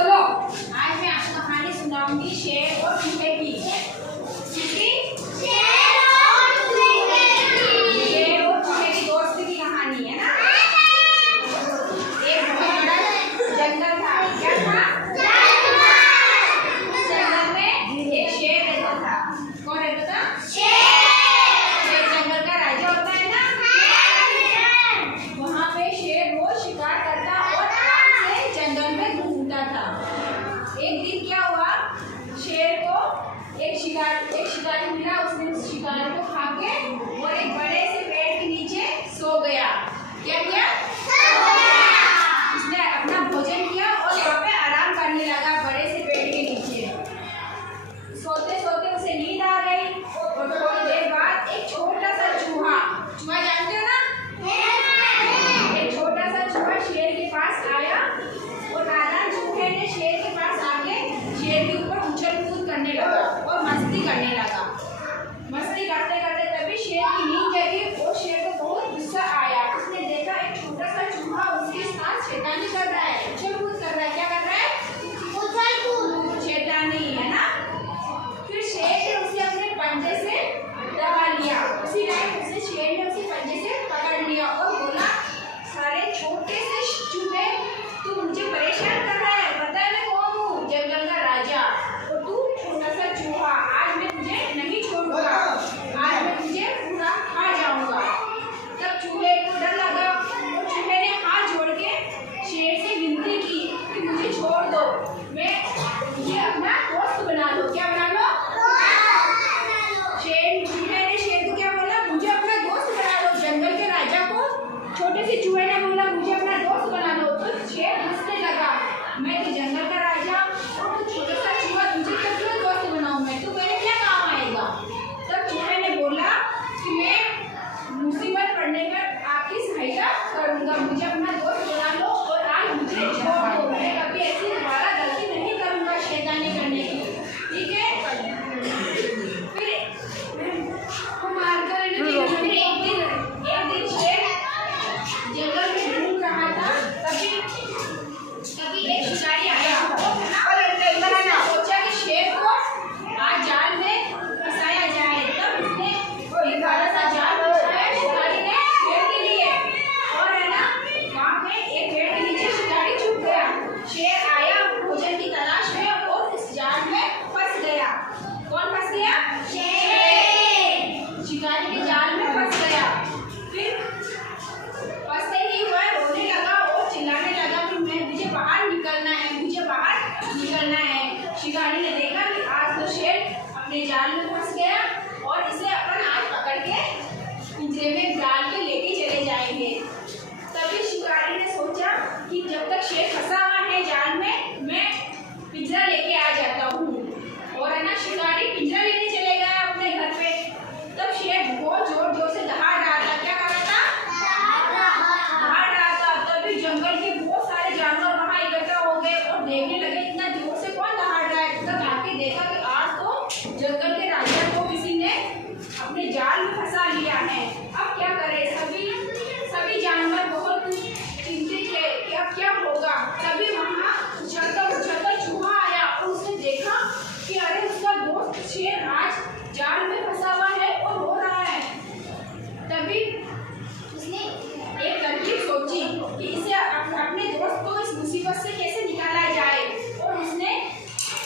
बोलो। आज मैं आपको कहानी सुनाऊंगी शेर और चूहे की। शेर और चूहे की दोस्ती की कहानी है ना। एक बहुत बड़ा जंगल था। क्या था? जंगल में एक शेर रहता था। कौन रहता था? शेर जंगल का राजा होता है ना। वहाँ पे शेर रोज शिकार करता और आराम से जंगल में घूमता था। एक दिन क्या हुआ, शेर को एक शिकारी मिला। उसने उस शिकार को खा के और एक बड़े से पेड़ के नीचे सो गया। क्या किया? उसने अपना भोजन किया और वहाँ पे आराम करने लगा बड़े से पेड़ के नीचे। सोते सोते उसे नींद आ गई और थोड़ी देर बाद एक छोटा सा चूहा जानते हो ना, एक छोटा सा चूहा शेर के पास आया और नादान चूहे ने शेर के पास आके शेर के ऊपर उछल कूद करने लगा और मस्ती करने लगा। मस्ती करते करते तभी शेर की नींद जगी और शेर को बहुत गुस्सा आया। उसने देखा एक छोटा सा चूहा उसके साथ शैतानी कर रहा है, उछल कूद कर रहा है। क्या कर रहा है? उछल कूद, शैतानी, है ना। फिर शेर ने उसे अपने पंजे से दबा लिया। उसी टाइम उसे शेर ने उसे पंजे से पकड़ लिया और बोला, सारे छोटे से चूहे, तू मुझे परेशान कर रहा है। पता है मैं कौन हूँ? जंगल का राजा। और तू छोटा सा चूहा, आज मैं तुझे नहीं छोड़ूंगा, आज मैं तुझे पूरा खा जाऊंगा। तब चूहे को डर लगा और चूहे ने हाथ जोड़ के शेर से विनती की कि मुझे छोड़ दो, मुझे अपना दोस्त बना लो। क्या बना लो? चूहे ने शेर को क्या बोला? मुझे अपना दोस्त बना लो। जंगल के राजा को छोटे से चूहे ने बोला मुझे अपना दोस्त बना लो। तो शेर हंसने लगा, मैं तो जंगल का राजा और तू छोटा सा चूहा, तुझे क्यों दोस्त बनाऊं मैं? तू मेरे क्या काम आएगा? तब चूहे ने बोला कि मैं मुसीबत पड़ने पर आपकी सहायता करूंगा, मुझे अपना दोस्त बना लो और आज मुझे छोड़ दो। मैं कभी ऐसी दोबारा गलती नहीं करूंगा शैतानी करने की, ठीक है? फिर एक दिन शेर जंगल में घूम रहा था। तभी एक शिकारी आया और सोचा कि शेर को आज जाल में फंसाया जाए। तब उसने एक बड़ा सा जाल बिछाया शिकारी ने शेर के लिए। और है ना, वहाँ पे एक पेड़ के नीचे शिकारी छुप गया। शेर आया भोजन की तलाश में और इस जाल में फंस गया। कौन फंस गया? शेर शिकारी के जाल में फंस गया। फिर फंसते ही वह रोने लगा और चिल्लाने लगा कि मुझे बाहर निकलना है, मुझे बाहर निकलना है। शिकारी ने देखा कि आज तो शेर अपने जाल में फंस गया और इसे अपन आज पकड़ के पिंजरे में डाल के लेके चले जाएंगे। तभी शिकारी ने सोचा कि जब तक शेर फंसा हुआ है जाल में, मैं पिंजरा लेके आ जाता हूँ। और है ना, शिकारी पिंजरा लेने चले गया अपने घर पे। तब शेर बहुत जोर जोर से दहाड़ रहा था। क्या कर रहा था? दहाड़ रहा था। तभी जंगल के बहुत सारे जानवर वहाँ इकट्ठा हो गए और देखने लगे इतना जोर से कौन दहाड़ रहा है। तब आके देखा कि आज तो जंगल के राजा को किसी ने अपने जाल में फंसा लिया है। अब क्या करे? सभी जानवर बहुत चिंतित थे कि अब क्या होगा। तभी वहाँ उछलता चूहा आया और उसने देखा कि अरे उसका दोस्त शेर आज जाल में फंसा हुआ है और रो रहा है। तभी उसने एक तरकीब सोची कि इसे अपने दोस्त को इस मुसीबत से कैसे निकाला जाए। और उसने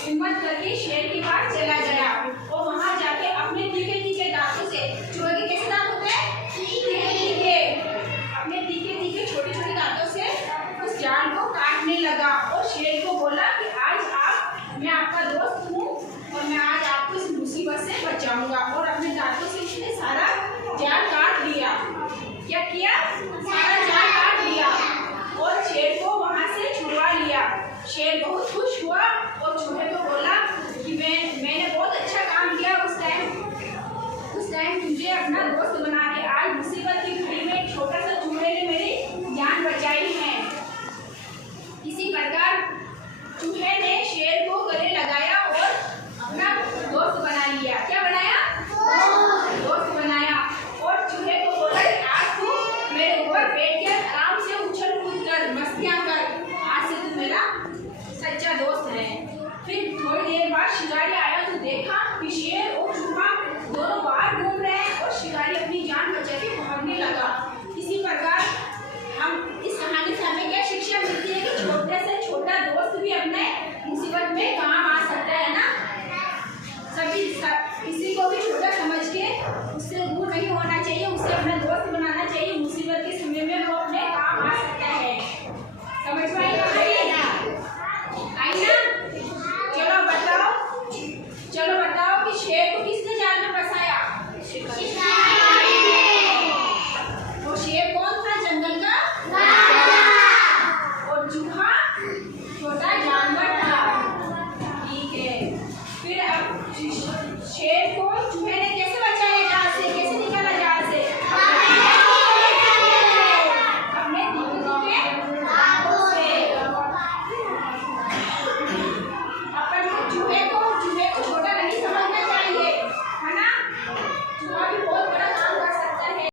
हिम्मत करके शेर के पास चला गया और वहाँ जाके अपने तीखे दांतों से, चूहे के कैसे दांत होते हैं? तीखे, अपने तीखे छोटे दांतों से उस जाल को काटने लगा और शेर को बोला कि आज मैं आपका दोस्त हूँ और मैं आज आपको इस मुसीबत से बचाऊंगा। और अपने दांतों से उसने सारा जाल काट दिया। क्या किया? सारा जाल काट दिया और शेर को वहाँ से छुड़वा लिया। शेर बहुत खुश